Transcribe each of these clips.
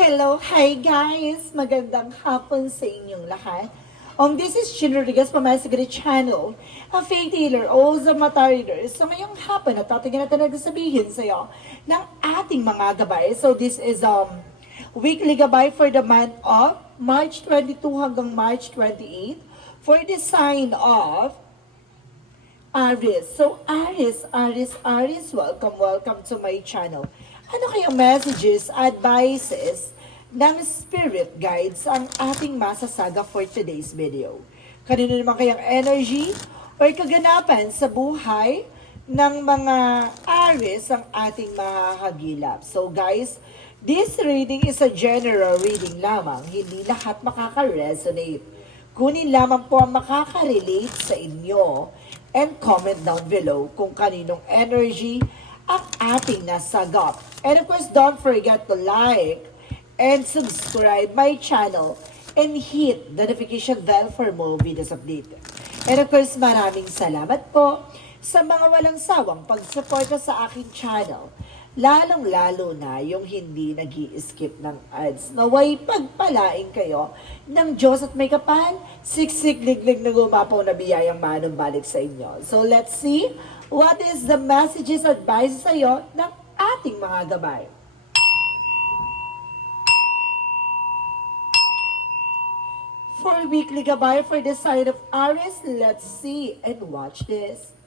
Hello, hi guys! Magandang hapon sa inyong lahat. This is Chin Rodriguez from my Sigrid channel, a faith healer, also mata reader. So ngayong hapon na tatingin natin nagsasabihin sa iyo ng ating mga gabay. So this is weekly gabay for the month of March 22 hanggang March 28 for the sign of Aries. So Aries, welcome to my channel. Ano kayong messages, advices ng spirit guides ang ating masasaga for today's video? Kanino naman kayang energy o kaganapan sa buhay ng mga Aries ang ating mahahagilap? So guys, this reading is a general reading lamang. Hindi lahat makaka-resonate. Kunin lamang po ang makaka-relate sa inyo and comment down below kung kaninong energy ang ating nasagap. And of course, don't forget to like and subscribe my channel and hit the notification bell for more videos update. And of course, maraming salamat po sa mga walang sawang pagsuporta sa aking channel. Lalong-lalo na yung hindi nag-i-skip ng ads. Naway pagpalain kayo ng Diyos at may kapal, siksik liglig na gumapaw na biyayang manong balik sa inyo. So let's see what is the messages or advice sa iyo ng ating mga gabay. For weekly gabay for the sign of Aries, let's see and watch this.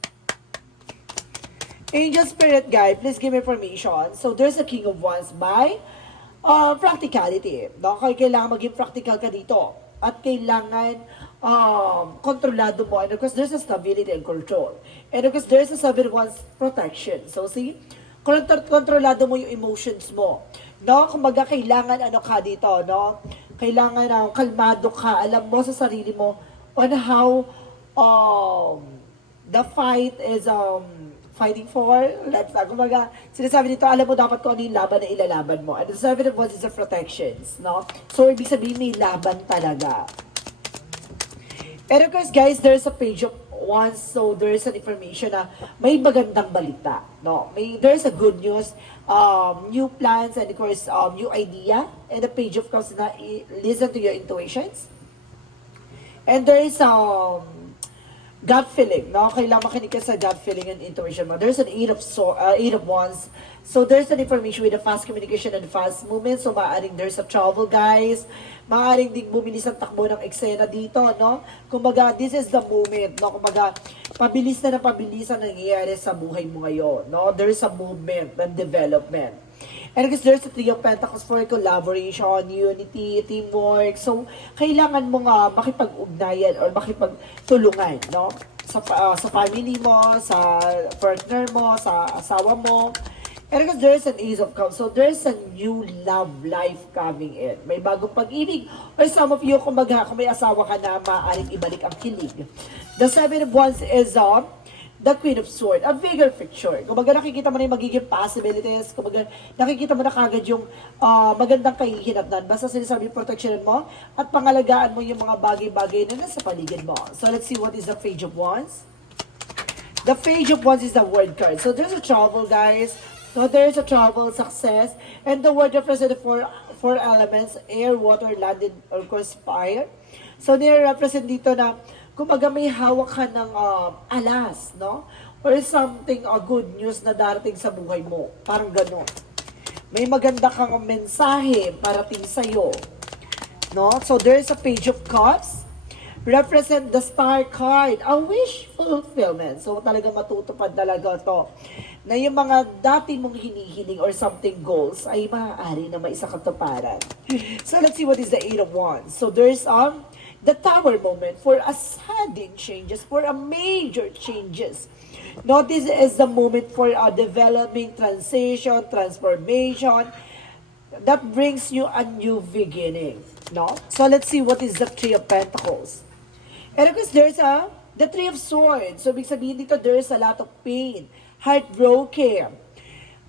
Angel Spirit Guide, please give me information. So there's a King of Wands by practicality. No? Kailangan maging practical ka dito. At kailangan kontrolado mo. And of course, there's a stability and control. And of course, there's a Seven of Wands protection. So see, kontrolado mo yung emotions mo. No? Kumbaga, kailangan ano ka dito, no? Kailangan kalmado ka. Alam mo sa sarili mo on how the fight is fighting for. Kumbaga, sinasabi dito, alam mo dapat kung ano yung laban na ilalaban mo. And the Seven of Wands is the protections, no? So, ibig sabihin may laban talaga. And of course, guys, there's a page of Wands, so there's an information na may magandang balita, no? There's a good news, new plans, and of course, new idea. And the page of Cups na listen to your intuitions. And there is gut feeling, no? Kailangan makinig ka sa gut feeling and intuition mo. There's an eight of Wands. So there's an information with a fast communication and fast movement. So maaaring there's a travel, guys. Maaaring ding bumilis ang takbo ng eksena dito, no? Kumbaga, this is the moment, no? Kumbaga, pabilis na pabilis ang nangyayari sa buhay mo ngayon, no? There's a movement and development. And because there's a Three of Pentacles for collaboration, unity, teamwork. So, kailangan mo nga makipag-ugnayan or makipagtulungan, no? Sa family mo, sa partner mo, sa asawa mo. And because there's an Ace of Cups, so there's a new love life coming in. May bagong pag-ibig. Or some of you, kung may asawa ka na, maaaring ibalik ang kilig. The Seven of Wands is the Queen of Swords, a bigger picture. Kumbaga nakikita mo na yung magiging possibilities, kumbaga nakikita mo na kagad yung magandang kahihinatnan. Basta sinasabi protection mo at pangalagaan mo yung mga bagay-bagay na nasa paligid mo. So let's see what is the Page of Wands. The Page of Wands is the word card. So there's a travel, guys. So there's a travel, success, and the word represents the four elements, air, water, land, and of course fire. So nire-represent dito na kumbaga may hawak ka ng alas, no? Or something, good news na darating sa buhay mo. Parang gano'n. May maganda kang mensahe parating sa'yo. No? So, there's a Page of Cups. Represent the Star card. A wish fulfillment. So, talaga matutupad talaga to. Na yung mga dati mong hinihiling or something goals ay maaari na maisakatuparan. So, let's see what is the Eight of Wands. So, there's the Tower moment for a sudden changes, for a major changes. No, this is the moment for a developing transition, transformation that brings you a new beginning. No, so let's see what is the Three of Pentacles. And of course, there's the Three of Swords. So, ibig sabihin dito, there's a lot of pain, heartbroken.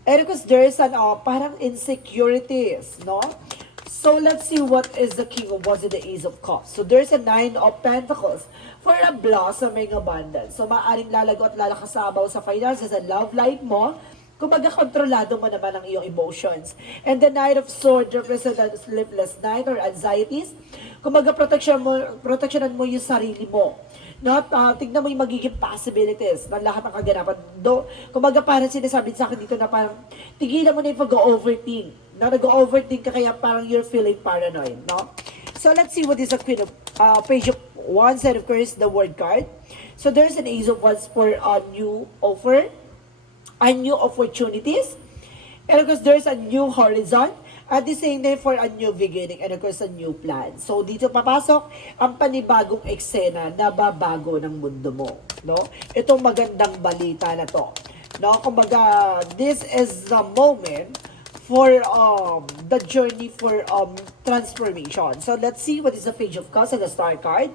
And of course, there's parang insecurities, no? So, let's see what is the King of Wands and the Ace of Cups. So, there's a Nine of Pentacles for a blossoming abundance. So, maaaring lalago at lalakasabaw sa finances and love life mo. Kumbaga, kontrolado mo naman ang iyong emotions. And the Knight of Swords represents a sleepless night or anxieties. Kumbaga, protectionan mo yung sarili mo. No? Tignan mo yung magiging possibilities ng lahat ng kaganapan. Kumbaga, parang sinasabi sa akin dito na parang, tigilan mo na yung pag-overthink. No? Nag-overthink ka kaya parang you're feeling paranoid. No? So, let's see what is the Queen of, Page of Wands, and of course, the Word card. So, there's an Ace of Wands for a new offer, and new opportunities, and of course there's a new horizon, at the same time for a new beginning, and of course a new plan. So dito papasok ang panibagong eksena na babago ng mundo mo, no? Itong magandang balita na to, no? Kumbaga, this is the moment for the journey for transformation. So let's see what is the Page of Cups and the Star card.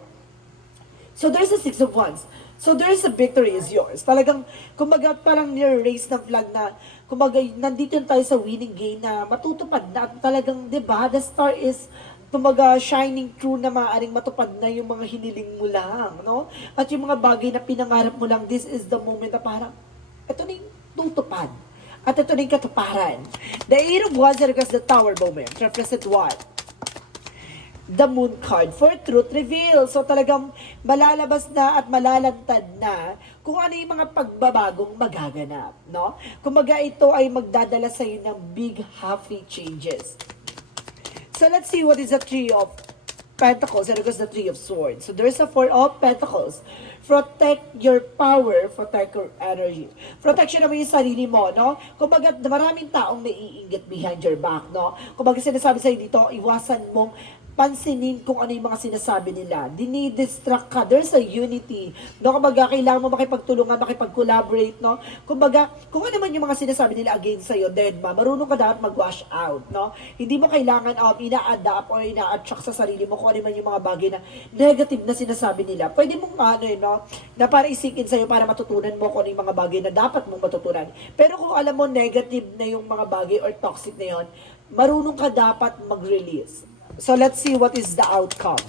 So there's a Six of Wands. So there's a victory is yours. Talagang, kumbaga, parang nire-raise ng flag na, kumbaga, nandito tayo sa winning game na matutupad na. Talagang, di ba, the star is, kumbaga, shining through na maaaring matupad na yung mga hiniling mo lang, no? At yung mga bagay na pinangarap mo lang, this is the moment na parang, ito na yung tutupad. At ito na yung katuparan. The Eight of Wands and the Tower moment represent what? The Moon card for truth reveal. So talagang malalabas na at malalantad na kung ano yung mga pagbabagong magaganap, no? Kumbaga ito ay magdadala sa iyo ng big happy changes. So let's see what is the Three of Pentacles and of course the Three of Swords. So there's a Four of Pentacles. Protect your power, protect your energy. Protection naman yung sarili mo, no? Kumbaga, maraming taong naiinggit behind your back, no? Kumbaga, sinasabi sa'yo dito, iwasan mong pansinin kung ano yung mga sinasabi nila. Dinidistract ka. There's a unity. No? Kumbaga, kailangan mo makipagtulungan, makipag-collaborate, no? Kumbaga, kung ano man yung mga sinasabi nila against sa'yo, dead ma, marunong ka dapat mag-wash out, no? Hindi mo kailangan ina-adapt or ina-attract sa sarili mo kung ano man yung mga bagay na negative na sinasabi nila. Pwede mong no? Na para isikin sa'yo para matutunan mo kung ano yung mga bagay na dapat mong matutunan. Pero kung alam mo negative na yung mga bagay or toxic na yun, marunong ka dapat mag-release. So, let's see what is the outcome.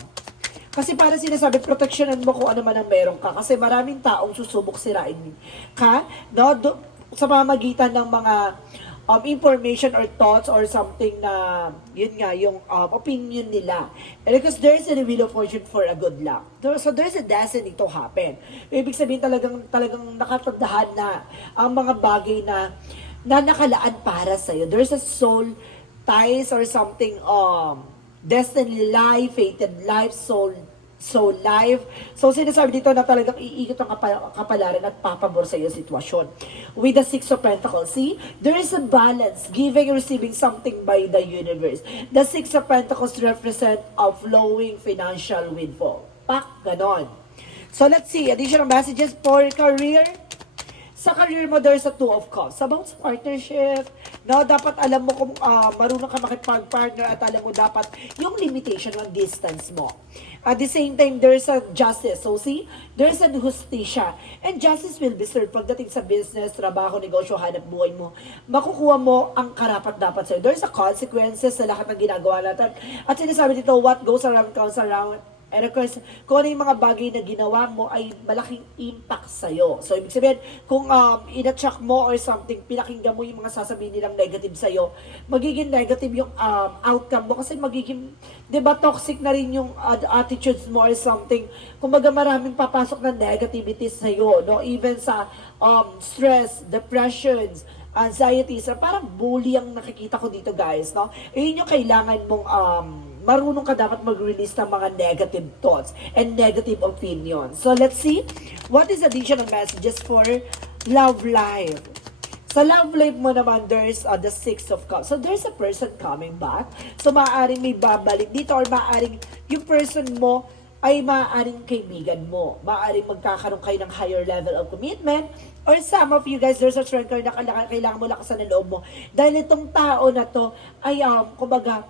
Kasi para sinasabi, protectionan mo kung ano man ang meron ka. Kasi maraming taong susubok sirain ka, no? Sa pamamagitan ng mga information or thoughts or something na, yun nga, yung opinion nila. And because there's a wheel of fortune for a good luck. So, there's a destiny to happen. Ibig sabihin talagang nakatadahan na ang mga bagay na nakalaan para sa'yo. There's a soul ties or something, destiny life, fated life, soul life. So, sinasabi dito na talagang iikot ang kapalaran at papabor sa iyong sitwasyon. With the Six of Pentacles, see? There is a balance, giving and receiving something by the universe. The Six of Pentacles represent a flowing financial windfall. Ganon. So, let's see. Additional messages for career. Sa career mo, there's a Two of Cups. About sa partnership, no, dapat alam mo kung marunong ka makipag-partner at alam mo dapat yung limitation ng distance mo. At the same time, there's a justice. So see, there's a justisya. And justice will be served pagdating sa business, trabaho, negosyo, hanap buhay mo. Makukuha mo ang karapat-dapat sa'yo. There's a consequences sa lahat ng ginagawa natin. At sinasabi dito, what goes around comes around. And of course, kung ano yung mga bagay na ginawa mo ay malaking impact sa'yo. So, ibig sabihin, kung ina-check mo or something, pinakinggan mo yung mga sasabihin nilang negative sa'yo, magiging negative yung outcome mo kasi magiging, di ba, toxic na rin yung attitudes mo or something. Kumbaga, maraming papasok na negativity sa'yo, no? Even sa stress, depressions, anxieties, parang bully ang nakikita ko dito, guys, no? Yun yung kailangan mong marunong ka dapat mag-release ng mga negative thoughts and negative opinions. So, let's see. What is additional messages for love life? Sa love life mo naman, there's the Six of Cups. So, there's a person coming back. So, maaaring may babalik dito or maaaring yung person mo ay maaaring kaibigan mo. Maaaring magkakaroon kayo ng higher level of commitment. Or some of you guys, there's a strength na kailangan mo lakasan ng loob mo. Dahil itong tao na to ay, kumbaga,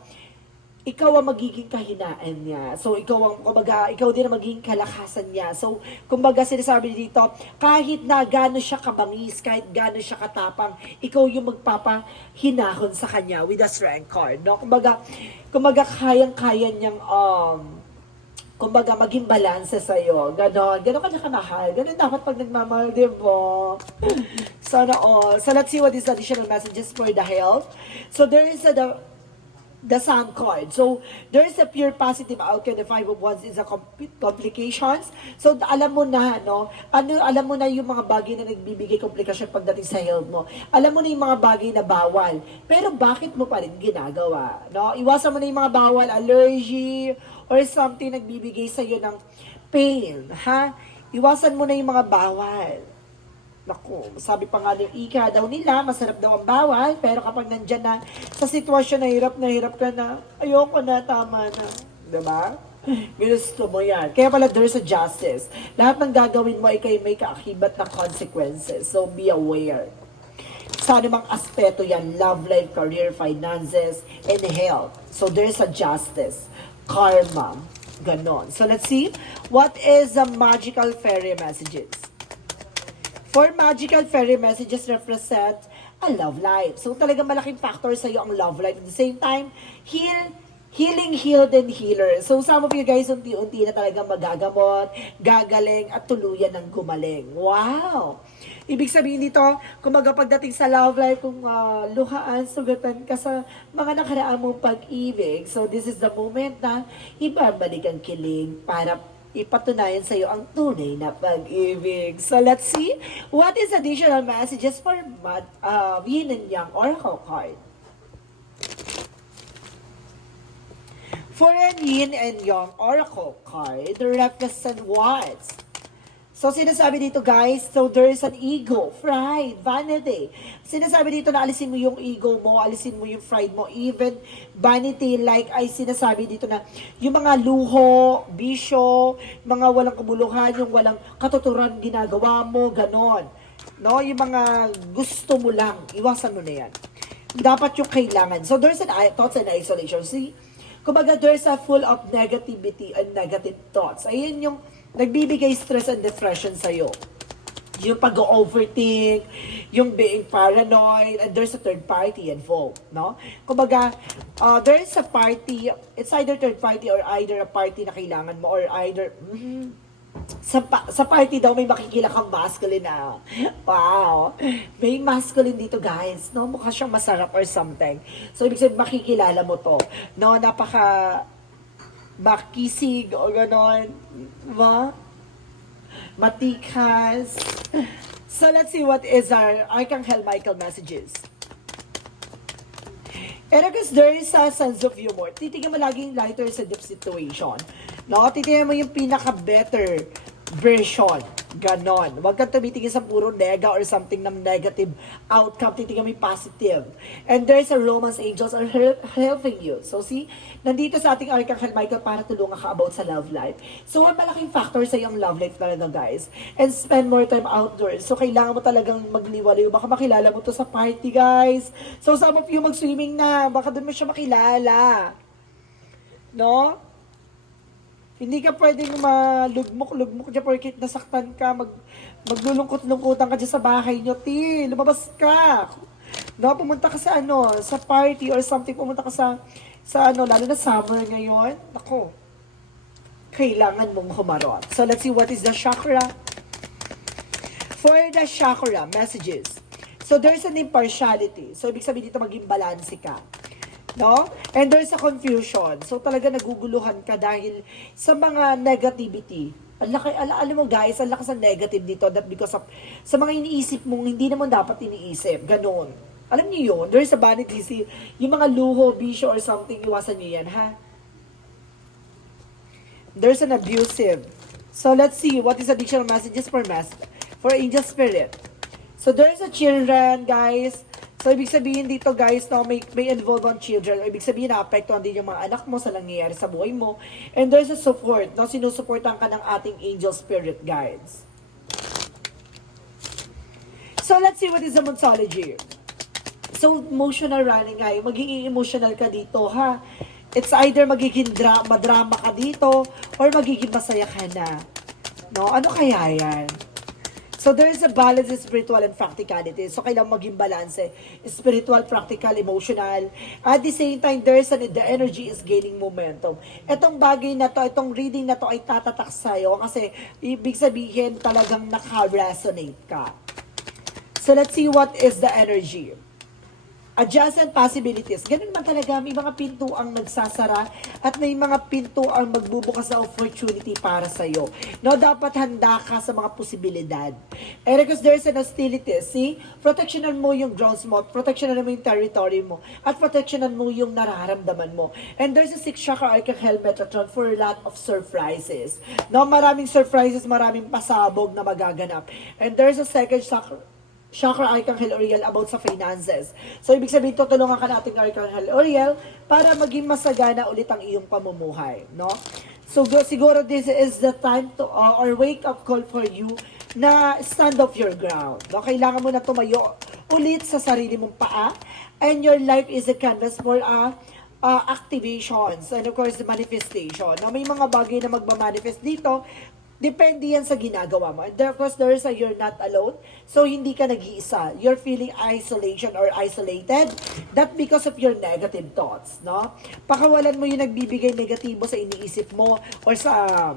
ikaw ang magiging kahinaan niya. So, ikaw din ang magiging kalakasan niya. So, kumbaga, sinasabi dito, kahit na gano'n siya kabangis, kahit gano'n siya katapang, ikaw yung magpapahinahon sa kanya with a strength card, no? Kumbaga, kayang-kaya niyang, kumbaga, maging balanse sa'yo. Ganon. Ganon ka niya kamahal. Ganon dapat pag nagmamahal, di ba? Sana all. So, let's see what is additional messages for the health. So, there is the Sun card. So, there is a pure positive outcome. The Five of Wands is a complications. So, alam mo na, no? Alam mo na yung mga bagay na nagbibigay komplikasyon pagdating sa health mo. Alam mo na yung mga bagay na bawal. Pero bakit mo pa rin ginagawa? No? Iwasan mo na yung mga bawal, allergy, or something nagbibigay sa'yo ng pain. Ha? Iwasan mo na yung mga bawal. Naku, sabi pa nga ng ika daw nila, masarap daw ang bawal, pero kapag nandyan na sa sitwasyon na hirap ka na, ayoko na, tama na. Diba? Ginusto mo yan. Kaya pala there's a justice. Lahat ng gagawin mo ay kayo may kaakibat na consequences. So be aware. Sa anumang aspeto yan, love life, career, finances, and health. So there's a justice. Karma. Ganon. So let's see. What is the magical fairy messages? For magical fairy messages represent a love life. So talagang malaking factor sa iyo ang love life. At the same time, healing, healed, and healer. So some of you guys, unti-unti na talagang magagamot, gagaling, at tuluyan ng gumaling. Wow! Ibig sabihin dito, kung pagdating sa love life, kung luhaan, sugatan ka sa mga nakaraan mong pag-ibig. So this is the moment na ibabalik ang kilig para ipatunayan sa iyo ang tunay na pag-ibig. So let's see what is additional messages for Yin and Yang Oracle card. For an Yin and Yang Oracle card, represent what? So, sinasabi dito guys, so there is an ego, pride, vanity. Sinasabi dito na alisin mo yung ego mo, alisin mo yung pride mo, even vanity, like ay sinasabi dito na yung mga luho, bisyo, mga walang kabuluhan, yung walang katuturan ginagawa mo, ganon. No? Yung mga gusto mo lang, iwasan mo na yan. Dapat yung kailangan. So, there's an thoughts and isolation. See? Kumbaga, there's a full of negativity and negative thoughts. Ayun yung nagbibigay stress and depression sa'yo. Yung pag-overthink, yung being paranoid, and there's a third party involved, no? Kumbaga, there is a party, it's either third party or either a party na kailangan mo or either, sa party daw may makikila kang masculine na. Wow! May masculine dito guys, no? Mukha siyang masarap or something. So, ibig sabihin, makikilala mo to. No? Makisig o ganon. Diba? Matikas. So, let's see what is our Archangel Michael messages. And because there is a sense of humor, titignan mo laging lighter sa deep situation. No? Titignan mo yung pinaka-better version. Ganon. Huwag kang tumitingin sa puro nega or something na negative outcome. Titignan mo yung positive. And there's a romance angels are helping you. So see, nandito sa ating Archangel Michael para tulungan ka about sa love life. So, ang malaking factor sa iyong love life talaga guys. And spend more time outdoors. So, kailangan mo talagang magliwaliw. Baka makilala mo to sa party guys. So, some of you mag-swimming na. Baka doon mo siya makilala. No? Hindi ka pwedeng malugmok-lugmok dyan porkit nasaktan ka, maglulungkot-lungkutan ka dyan sa bahay nyo. Lumabas ka. No, pumunta ka sa sa party or something, pumunta ka sa lalo na summer ngayon. Nako, kailangan mong humarot. So, let's see what is the chakra. For the chakra messages. So, there's an impartiality. So, ibig sabihin dito maging balanse ka. No? And there's a confusion. So talaga naguguluhan ka dahil sa mga negativity. Alam mo guys, ang lakas ng negative dito that because of sa mga iniisip mong hindi naman dapat iniisip. Ganon. Alam niyo yun? There's a vanity. Yung mga luho, bisyo or something, iwasan niyo yan, ha? There's an abusive. So let's see what is additional messages for angel spirit. So there's a children, guys. So, ibig sabihin dito guys, no, may involved on children. Ibig sabihin, naapektuhan din yung mga anak mo sa nangyayari sa buhay mo. And there's a support, no, sinusuportan ka ng ating angel spirit guides. So, let's see what is the Monsology. So, emotional running nga, magiging emotional ka dito, ha? It's either magiging drama ka dito, or magiging masaya ka na. No? Ano kaya yan? So there is a balance in spiritual and practicality. So kailangan maging balance, spiritual, practical, emotional. At the same time, the energy is gaining momentum. Itong bagay na to, itong reading na to ay tatatak sa'yo kasi ibig sabihin talagang naka-resonate ka. So let's see what is the energy. Adjacent possibilities. Ganun man talaga, may mga pinto ang nagsasara at may mga pinto ang magbubukas na opportunity para sa'yo. No, dapat handa ka sa mga posibilidad. And because there's an hostility, see? Protectionan mo yung grounds mo, protectionan mo yung territory mo, at protectionan mo yung nararamdaman mo. And there's a 6 chakra archangel Metatron for a lot of surprises. No, maraming surprises, maraming pasabog na magaganap. And there's a second chakra Archangel Uriel about sa finances. So, ibig sabihin, tutulungan ka natin ng Archangel Uriel para maging masagana ulit ang iyong pamumuhay, no? So, siguro this is the time to, or wake-up call for you na stand off your ground. No? Kailangan mo na tumayo ulit sa sarili mong paa, and your life is a canvas for activations and of course, manifestation. No? May mga bagay na magmamanifest dito. Depende yan sa ginagawa mo. And of course, you're not alone. So, hindi ka nag-iisa. You're feeling isolation or isolated. That because of your negative thoughts, no? Pakawalan mo yung nagbibigay negatibo sa iniisip mo or sa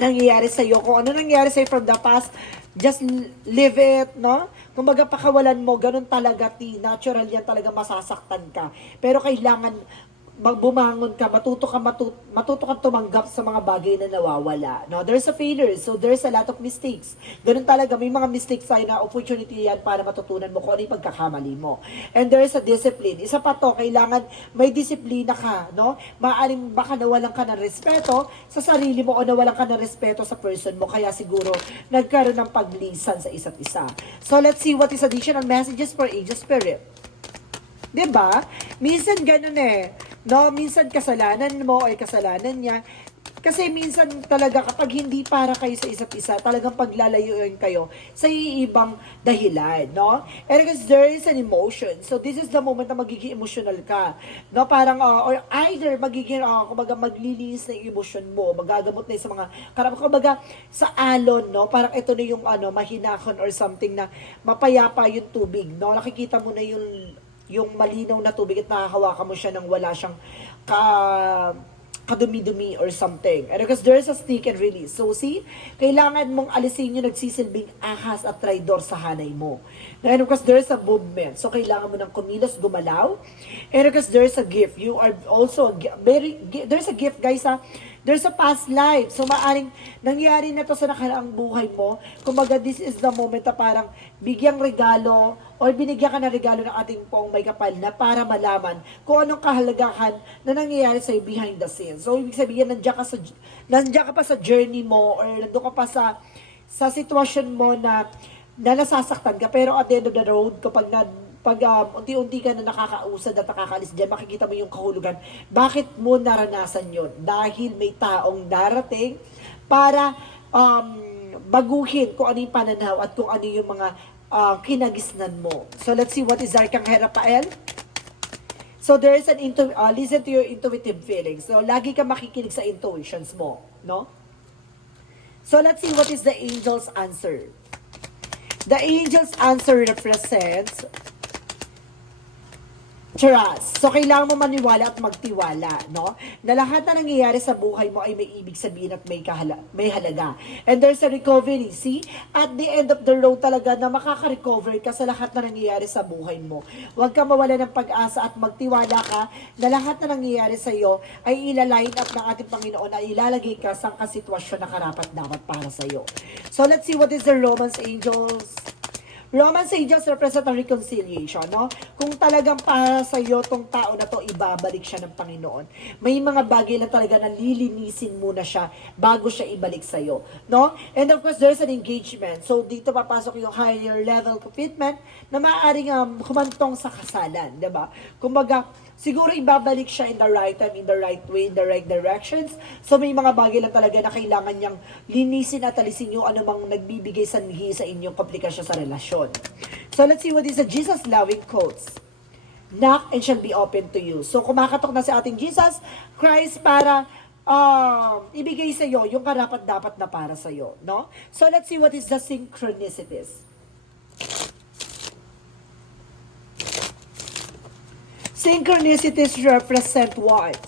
nangyayari sa'yo. Kung ano nangyayari sa'yo from the past, just live it, no? Kumbaga, pakawalan mo, ganun talaga, natural yan talaga masasaktan ka. Pero kailangan bumangon ka, matuto kang tumanggap sa mga bagay na nawawala. No, there's a failure, so there's a lot of mistakes. Ganun talaga, may mga mistakes tayo na opportunity yan para matutunan mo kung ano yung pagkakamali mo. And there's a discipline. Isa pa to, kailangan may disiplina ka, no? Maaaring baka nawalan ka ng respeto sa sarili mo o nawalan ka ng respeto sa person mo, kaya siguro nagkaroon ng paglisan sa isa't isa. So let's see what is additional messages for Angel Spirit. Diba? Minsan ganun no, minsan kasalanan mo ay kasalanan niya. Kasi minsan talaga kapag hindi para kayo sa isa't isa, talagang paglalayuin kayo sa ibang dahilan, no? And because there is an emotion. So this is the moment na magiging emotional ka. No, parang or either magiging kumbaga maglilinis na yung emotion mo, magagamot na sa mga kumbaga sa alon, no? Parang ito na yung mahinahon or something na mapayapa yung tubig, no? Nakikita mo na yung malinaw na tubig at nakahawakan mo siya nang wala siyang kadumi-dumi or something. And because there's a sneak and release. So see, kailangan mong alisin yung nagsisilbing ahas at traidor sa hanay mo. And because there's a movement. So kailangan mo ng kumilos, gumalaw. And because there's a gift. You are also, there's a gift guys there's a past life. So, maaring nangyari na to sa nakaraang buhay mo. Kumbaga, this is the moment na parang bigyang regalo or binigyan ka ng regalo ng ating Poong May Kapal na para malaman kung anong kahalagahan na nangyayari sa'yo behind the scenes. So, ibig sabihin, nandiyan ka pa sa journey mo or nandiyan ka pa sa sitwasyon mo na nasasaktan ka. Pero at the end of the road, kapag unti-unti ka na nakakausad at nakakaalis dyan, makikita mo yung kahulugan. Bakit mo naranasan yun? Dahil may taong darating para baguhin kung ano yung pananaw at kung ano yung mga kinagisnan mo. So let's see what is Arcangel Raphael. So there is listen to your intuitive feelings. So lagi ka makikinig sa intuitions mo, no? So let's see what is the angel's answer. The angel's answer represents trust. So, kailangan mo maniwala at magtiwala, no? Na lahat na nangyayari sa buhay mo ay may ibig sabihin at may halaga. And there's a recovery. See? At the end of the road talaga na makaka-recover ka sa lahat na nangyayari sa buhay mo. Huwag ka mawala ng pag-asa at magtiwala ka na lahat na nangyayari sa iyo ay ilaline up ng ating Panginoon na ilalagay ka sa kasitwasyon na karapat dapat para sa iyo. So, let's see what is the Romance Angels. Romance Angels represent a reconciliation, no? Kung talagang para sa iyo tong tao na to, ibabalik siya ng Panginoon. May mga bagay na talaga na lilinisin muna siya bago siya ibalik sa iyo, no? And of course, there's an engagement. So, dito papasok yung higher level commitment na maaaring humantong sa kasalan, 'di ba? Kumbaga, siguro ibabalik siya in the right time, in the right way, in the right directions. So may mga bagay lang talaga na kailangan niyang linisin at alisin yung anumang nagbibigay sanhi sa inyong komplikasyon sa relasyon. So let's see what is the Jesus loving quotes. Knock and shall be open to you. So kumakatok na si ating Jesus Christ para ibigay sa'yo yung karapat-dapat na para sa'yo, no? So, let's see what is the synchronicities. Synchronicities represent what?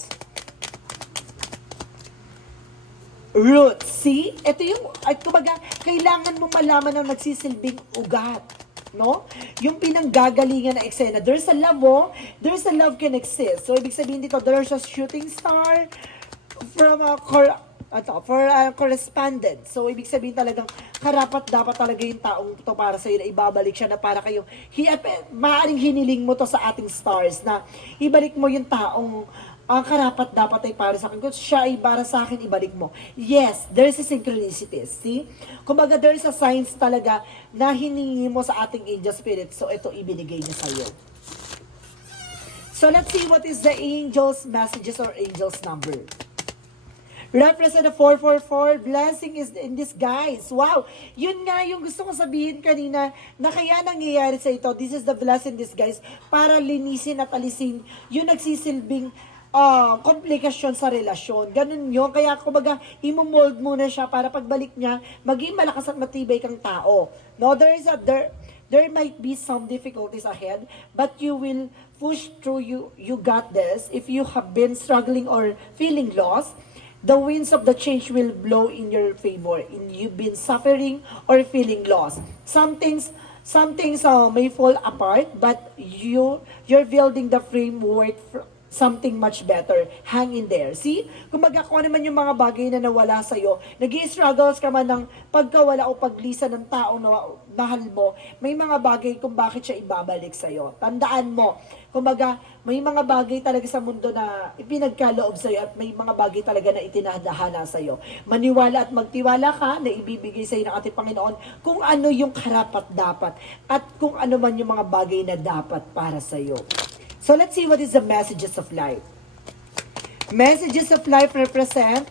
Roots. See? Ito yung, at kumbaga, kailangan mo malaman ang nagsisilbing ugat. No? Yung pinanggagalingan na eksena. There's a love, there's a love can exist. So, ibig sabihin dito, there's a shooting star from a correspondent. So, ibig sabihin talagang dapat talaga yung taong to para sa'yo na ibabalik siya na para kayo, maaaring hiniling mo to sa ating stars na ibalik mo yung taong ang dapat ay para sa akin. Kung siya ay para sa akin, ibalik mo. Yes, there's a synchronicity. See? Kumbaga, there's a signs talaga na hiningi mo sa ating angel spirit. So, ito ibinigay niya sa'yo. So, let's see what is the angel's messages or angel's number. Represent the 444, blessing is in disguise. Wow! Yun nga yung gusto ko sabihin kanina na kaya nangyayari sa ito. This is the blessing in disguise para linisin at alisin yung nagsisilbing komplikasyon sa relasyon. Ganun yun. Kaya kumbaga, imo-mold muna siya para pagbalik niya, maging malakas at matibay kang tao. No, there might be some difficulties ahead, but you will push through. You got this. If you have been struggling or feeling lost, the winds of the change will blow in your favor. And you've been suffering or feeling lost. Some things may fall apart, but you're building the framework for something much better. Hang in there. See? Kumbaga, kung ano man yung mga bagay na nawala sa'yo, nag-i-struggles ka man ng pagkawala o paglisa ng tao na mahal mo, may mga bagay kung bakit siya ibabalik sa'yo. Tandaan mo, kumbaga, may mga bagay talaga sa mundo na ipinagkaloob sa'yo at may mga bagay talaga na itinadhana sa'yo. Maniwala at magtiwala ka na ibibigay sa'yo ng ating Panginoon kung ano yung karapat-dapat at kung ano man yung mga bagay na dapat para sa'yo. So let's see what is the messages of life. Messages of life represent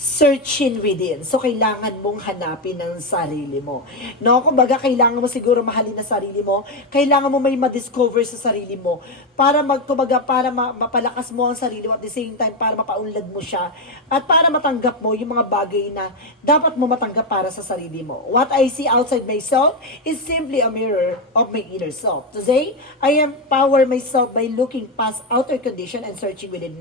searching within. So, kailangan mong hanapin ang sarili mo. No? Kumbaga, kailangan mo siguro mahalin ang sarili mo. Kailangan mo may ma-discover sa sarili mo para mapalakas mo ang sarili mo at the same time para mapaunlad mo siya at para matanggap mo yung mga bagay na dapat mo matanggap para sa sarili mo. What I see outside myself is simply a mirror of my inner self. Today, I empower myself by looking past outer condition and searching within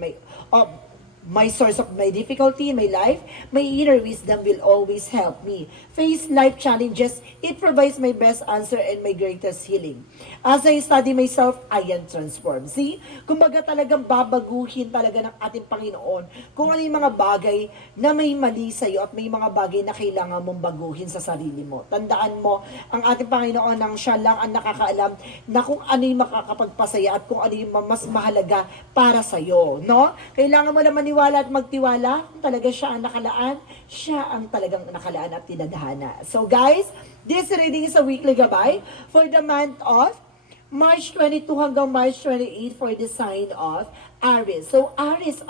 my source of my difficulty in my life. My inner wisdom will always help me face life challenges. It provides my best answer and my greatest healing. As I study myself, I am transformed. See? Kumbaga talagang babaguhin talaga ng ating Panginoon kung ano yung mga bagay na may mali sa'yo at may mga bagay na kailangan mong baguhin sa sarili mo. Tandaan mo, ang ating Panginoon nang siya lang ang nakakaalam na kung ano yung makakapagpasaya at kung ano yung mas mahalaga para sa'yo. No? Kailangan mo na maniwala at magtiwala kung talaga siya ang nakalaan, siya ang talagang nakalaan at tinadhana. So guys, this reading is a weekly gabay for the month of March 22 hanggang March 28 for the sign of Aries. So Aries,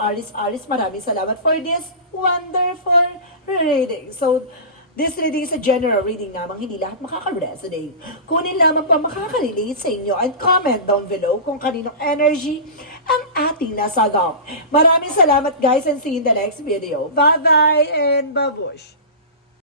maraming salamat for this wonderful reading. So this reading is a general reading namang hindi lahat makaka-resonate. Kunin lamang pa makaka-relate sa inyo and comment down below kung kaninong energy ang ating nasagap. Maraming salamat guys and see you in the next video. Bye-bye and babush!